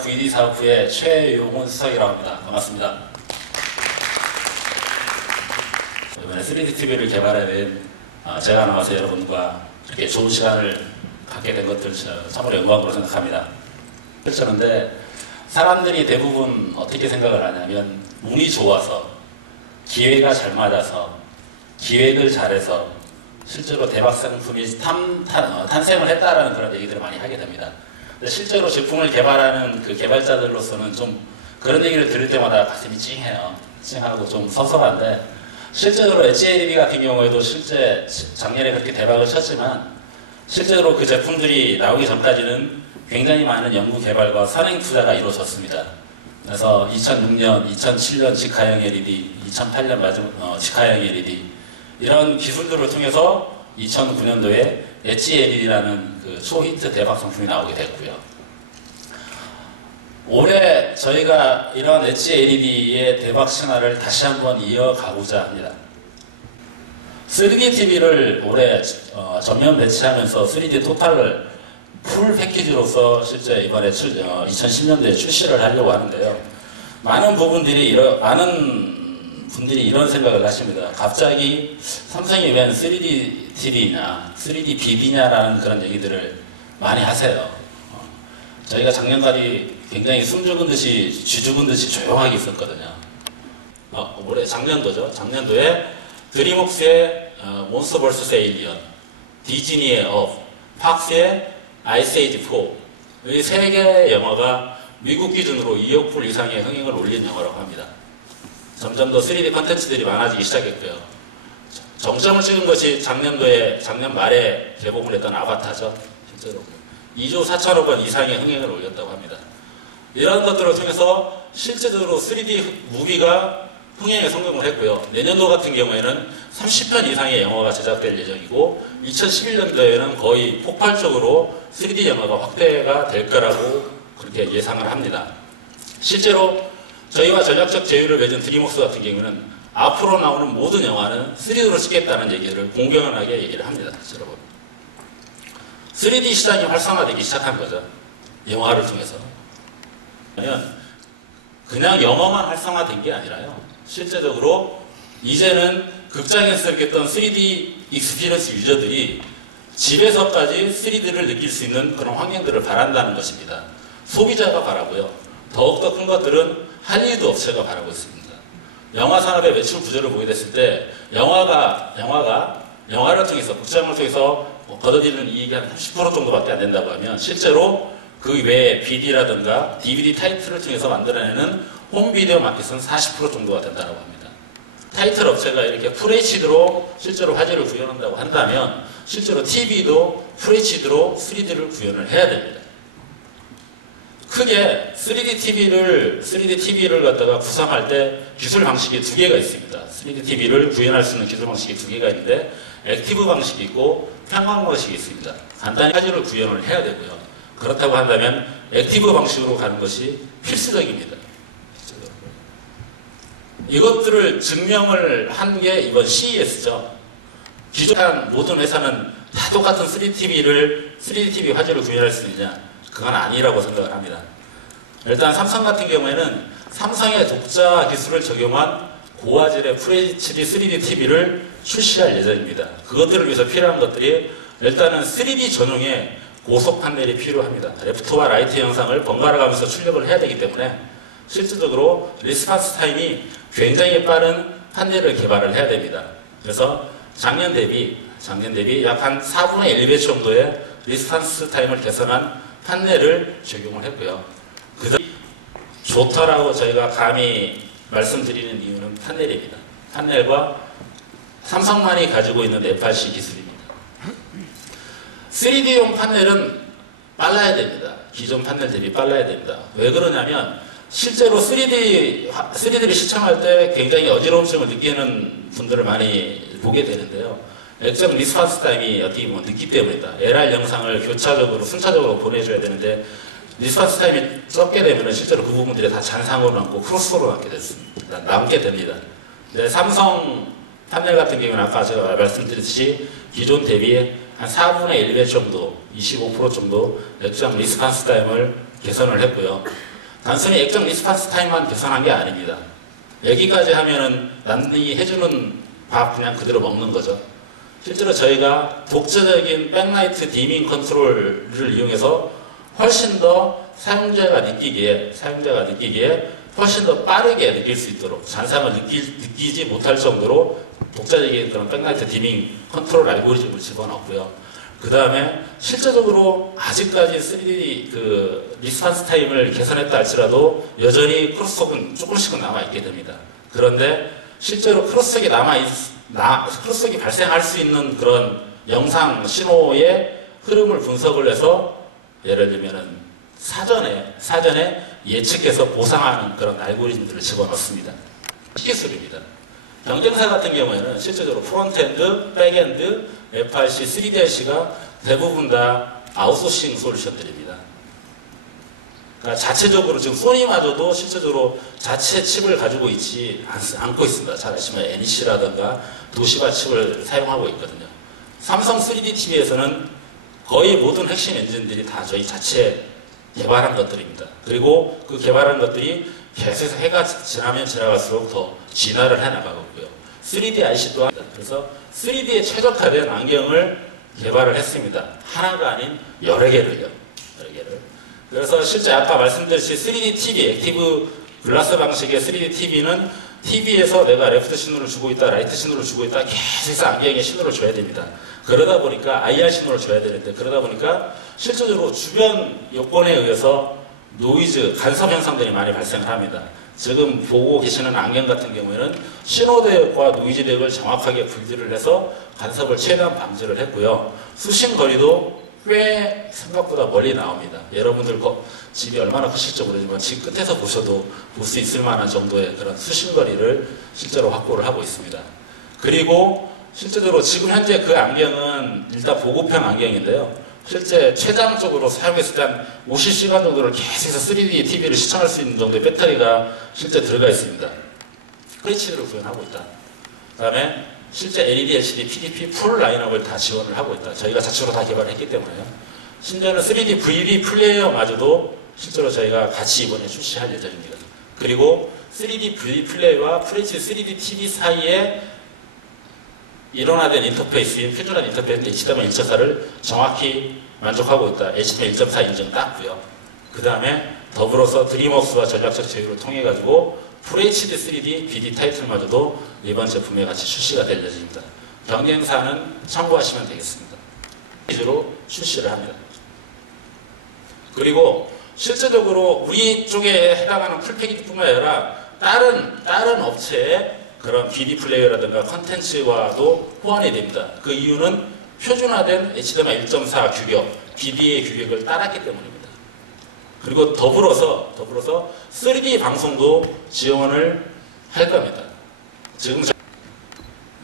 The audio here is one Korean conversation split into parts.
VD 사업부의 최용훈 수석이라고 합니다. 반갑습니다. 이번에 3D TV를 개발해낸 제가 나와서 여러분과 이렇게 좋은 시간을 갖게 된 것들 참으로 영광으로 생각합니다. 그런데 사람들이 대부분 어떻게 생각을 하냐면 운이 좋아서 기회가 잘 맞아서 기획을 잘해서 실제로 대박 상품이 탄생을 했다라는 그런 얘기들을 많이 하게 됩니다. 근데 실제로 제품을 개발하는 그 개발자들로서는 좀 그런 얘기를 들을 때마다 가슴이 찡해요. 찡하고 좀 섭섭한데 실제로 HLB 같은 경우에도 실제 작년에 그렇게 대박을 쳤지만 실제로 그 제품들이 나오기 전까지는 굉장히 많은 연구 개발과 선행 투자가 이루어졌습니다. 그래서 2006년, 2007년 직화형 LED, 2008년 직화형 LED 이런 기술들을 통해서 2009년도에 엣지 LED라는 그 초히트 대박 상품이 나오게 됐고요. 올해 저희가 이런 엣지 LED의 대박 신화를 다시 한번 이어가고자 합니다. 3D TV를 올해 전면 배치하면서 3D 토탈을 풀 패키지로서 실제 이번에 2010년도에 출시를 하려고 하는데요. 많은 분들이 이런 생각을 하십니다. 갑자기 삼성이 웬 3D TV냐, 3D BD냐라는 그런 얘기들을 많이 하세요. 저희가 작년까지 굉장히 숨 죽은 듯이, 쥐 죽은 듯이 조용하게 있었거든요. 올해 작년도죠. 작년도에 드림웍스의 몬스터 vs 에일리언, 디즈니의 업, 팍스의 아이스에이지 4, 이 세 개의 영화가 미국 기준으로 2억 불 이상의 흥행을 올린 영화라고 합니다. 점점 더 3D 컨텐츠들이 많아지기 시작했고요. 정점을 찍은 것이 작년 말에 개봉을 했던 아바타죠. 실제로 2조 4천억 원 이상의 흥행을 올렸다고 합니다. 이런 것들을 통해서 실제적으로 3D 무비가 흥행에 성공을 했고요. 내년도 같은 경우에는 30편 이상의 영화가 제작될 예정이고 2011년도에는 거의 폭발적으로 3D 영화가 확대가 될 거라고 그렇게 예상을 합니다. 실제로 저희와 전략적 제휴를 맺은 드림웍스 같은 경우는 앞으로 나오는 모든 영화는 3D로 찍겠다는 얘기를 공공연하게 얘기를 합니다. 여러분. 3D 시장이 활성화되기 시작한 거죠. 영화를 통해서. 그냥 영화만 활성화된 게 아니라요. 실제적으로 이제는 극장에서 느꼈던 3D 익스피리언스 유저들이 집에서까지 3D를 느낄 수 있는 그런 환경들을 바란다는 것입니다. 소비자가 바라고요. 더욱더 큰 것들은 할리우드 업체가 바라고 있습니다. 영화 산업의 매출 구조를 보게 됐을 때 영화를 통해서 극장을 통해서 거둬들이는 이익이 한 30% 정도밖에 안 된다고 하면 실제로 그 외에 BD라든가 DVD 타이틀을 통해서 만들어내는 홈비디오 마켓은 40% 정도가 된다고 합니다. 타이틀 업체가 이렇게 FHD로 실제로 화질을 구현한다고 한다면 실제로 TV도 FHD로 3D를 구현을 해야 됩니다. 크게 3D TV를 갖다가 구상할 때 기술 방식이 두 개가 있습니다. 3D TV를 구현할 수 있는 기술 방식이 두 개가 있는데 액티브 방식이 있고 평광 방식이 있습니다. 간단히 화질을 구현을 해야 되고요. 그렇다고 한다면 액티브 방식으로 가는 것이 필수적입니다. 이것들을 증명을 한 게 이번 CES죠. 기존 모든 회사는 다 똑같은 3D TV 화질을 구현할 수 있느냐? 그건 아니라고 생각을 합니다. 일단 삼성 같은 경우에는 삼성의 독자 기술을 적용한 고화질의 FHD 3D TV를 출시할 예정입니다. 그것들을 위해서 필요한 것들이 일단은 3D 전용의 고속 판넬이 필요합니다. 레프트와 라이트 영상을 번갈아 가면서 출력을 해야 되기 때문에 실질적으로 리스폰스 타임이 굉장히 빠른 판넬을 개발을 해야 됩니다. 그래서 작년 대비 약 한 4분의 1배 정도의 리스폰스 타임을 개선한 판넬을 적용을 했고요. 그다음 좋더라고 저희가 감히 말씀드리는 이유는 판넬입니다. 판넬과 삼성만이 가지고 있는 FRC 기술입니다. 3D용 판넬은 빨라야 됩니다. 기존 판넬 대비 빨라야 됩니다. 왜 그러냐면 실제로 3D를 시청할 때 굉장히 어지러움성을 느끼는 분들을 많이 보게 되는데요. 액정 리스폰스 타임이 어떻게 보면 늦기 때문이다. LR 영상을 교차적으로 순차적으로 보내줘야 되는데 리스폰스 타임이 적게 되면 실제로 그 부분들이 다 잔상으로 남고 크로스로 남게 됩니다. 근데 삼성 판넬 같은 경우는 아까 제가 말씀드렸듯이 기존 대비 한 4분의 1배 정도, 25% 정도 액정 리스폰스 타임을 개선을 했고요. 단순히 액정 리스판스 타임만 계산한 게 아닙니다. 여기까지 하면은 남이 해주는 밥 그냥 그대로 먹는 거죠. 실제로 저희가 독자적인 백라이트 디밍 컨트롤을 이용해서 훨씬 더 사용자가 느끼기에 훨씬 더 빠르게 느낄 수 있도록 잔상을 느끼지 못할 정도로 독자적인 그런 백라이트 디밍 컨트롤 알고리즘을 집어넣고요. 그 다음에 실제적으로 아직까지 3D 그 리스판스 타임을 개선했다 할지라도 여전히 크로스톡은 조금씩은 남아있게 됩니다. 그런데 실제로 크로스톡이 크로스톡이 발생할 수 있는 그런 영상 신호의 흐름을 분석을 해서 예를 들면은 사전에 예측해서 보상하는 그런 알고리즘들을 집어넣습니다. 기술입니다. 경쟁사 같은 경우에는 실제적으로 프론트엔드, 백엔드, FRC, 3DRC가 대부분 다 아웃소싱 솔루션들입니다. 그러니까 자체적으로 지금 소니마저도 실제적으로 자체 칩을 가지고 있지 않고 있습니다. 잘 아시면 NEC라든가 도시바 칩을 사용하고 있거든요. 삼성 3D TV에서는 거의 모든 핵심 엔진들이 다 저희 자체 개발한 것들입니다. 그리고 그 개발한 것들이 계속해서 해가 지나면 지나갈수록 더 진화를 해나가고요. 3D IC 또한 그래서 3D에 최적화된 안경을 개발을 했습니다. 하나가 아닌 여러 개를요. 그래서 실제 아까 말씀드렸듯이 3D TV, 액티브 글라스 방식의 3D TV는 TV에서 내가 레프트 신호를 주고 있다, 라이트 신호를 주고 있다, 계속해서 안경에 신호를 줘야 됩니다. 그러다 보니까 IR 신호를 줘야 되는데 그러다 보니까 실질적으로 주변 요건에 의해서 노이즈, 간섭 현상들이 많이 발생을 합니다. 지금 보고 계시는 안경 같은 경우에는 신호 대역과 노이즈 대역을 정확하게 분리를 해서 간섭을 최대한 방지를 했고요. 수신 거리도 꽤 생각보다 멀리 나옵니다. 여러분들 집이 얼마나 크실지 모르지만 집 끝에서 보셔도 볼 수 있을 만한 정도의 그런 수신 거리를 실제로 확보를 하고 있습니다. 그리고 실제적으로 지금 현재 그 안경은 일단 보급형 안경인데요. 실제 최장적으로 사용했을 때 한 50시간 정도를 계속해서 3D TV를 시청할 수 있는 정도의 배터리가 실제 들어가 있습니다. FHD를 구현하고 있다. 그 다음에 실제 LED, LCD, PDP 풀 라인업을 다 지원을 하고 있다. 저희가 자체로 다 개발했기 때문에요. 심지어는 3D VD 플레이어마저도 실제로 저희가 같이 이번에 출시할 예정입니다. 그리고 3D VD 플레이어와 FHD 3D TV 사이에 일원화된 인터페이스인 표준화 인터페이스 HDMI 1.4를 정확히 만족하고 있다. HDMI 1.4 인증 땄고요. 그 다음에 더불어서 드림웍스와 전략적 제휴를 통해 가지고 FHD 3D BD 타이틀마저도 이번 제품에 같이 출시가 될 예정입니다. 경쟁사는 참고하시면 되겠습니다. 위주로 출시를 합니다. 그리고 실제적으로 우리 쪽에 해당하는 풀패키지뿐만 아니라 다른 업체의 그런 BD 플레이어라든가 컨텐츠와도 호환이 됩니다. 그 이유는 표준화된 HDMI 1.4 규격, BD의 규격을 따랐기 때문입니다. 그리고 더불어서 3D 방송도 지원을 할 겁니다. 지금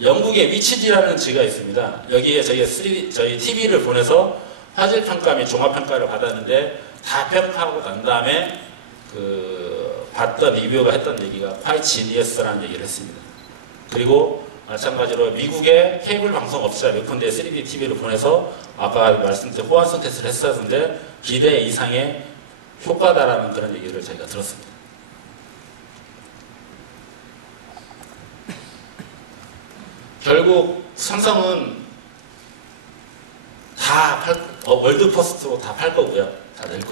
영국의 위치지라는 지가 있습니다. 여기에 저희 TV를 보내서 화질 평가 및 종합 평가를 받았는데 다 평가하고 난 다음에 봤던 리뷰가 했던 얘기가 quite genius라는 얘기를 했습니다. 그리고 마찬가지로 미국의 케이블 방송 업체가 몇 군데에 3D TV를 보내서 아까 말씀드린 호환성 테스트를 했었는데 기대 이상의 효과다라는 그런 얘기를 저희가 들었습니다. 결국 삼성은 다 월드 퍼스트로 다 팔 거고요. 다 낼 거고요.